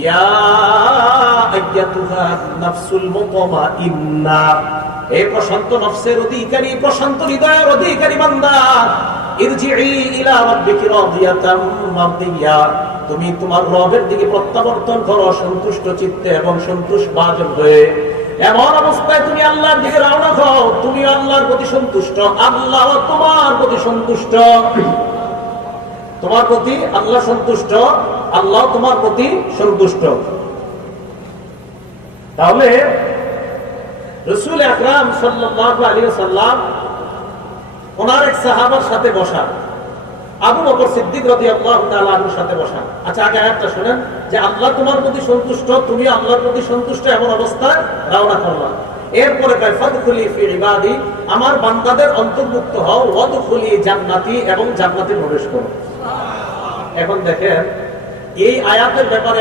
ইয়া আইয়াতুহা নাফসুল মুতমাইন্না, হে প্রশান্ত নফসের অধিকারী, প্রশান্ত হৃদয়ের অধিকারী বান্দা, ইরজিই ইলা রাব্বিকি রাদিয়াতাম মারদিয়া, তুমি তোমার রবের দিকে প্রত্যাবর্তন করো সন্তুষ্ট চিত্তে এবং সন্তুষ্ট বাজন হয়ে। এমন অবস্থায় তুমি আল্লাহর দিকে রওনা হও, তুমি আল্লাহর প্রতি সন্তুষ্ট, আল্লাহ তোমার প্রতি সন্তুষ্ট। তোমার প্রতি আল্লাহ সন্তুষ্ট, আল্লাহ তোমার প্রতি সন্তুষ্ট। তাহলে রাসূল আকরাম সাল্লাল্লাহু আলাইহি ওয়াসাল্লাম ওনার এক সাহাবার সাথে বসা, আবু বকর সিদ্দিক রাদিয়াল্লাহু তাআলা আনহুর সাথে বসা। আচ্ছা, আগে আয়াতটা শুনেন যে আল্লাহ তোমার প্রতি সন্তুষ্ট, তুমি আল্লাহর প্রতি সন্তুষ্ট, এমন অবস্থায় রওনা করলা। এরপরে কয় ফাদখুলি ফি ইবাদি, আমার বান্দাদের অন্তর্ভুক্ত হও, ওয়াদখুলি জান্নাতি, এবং জান্নাতে প্রবেশ করো। এখন দেখেন এই আয়াতের ব্যাপারে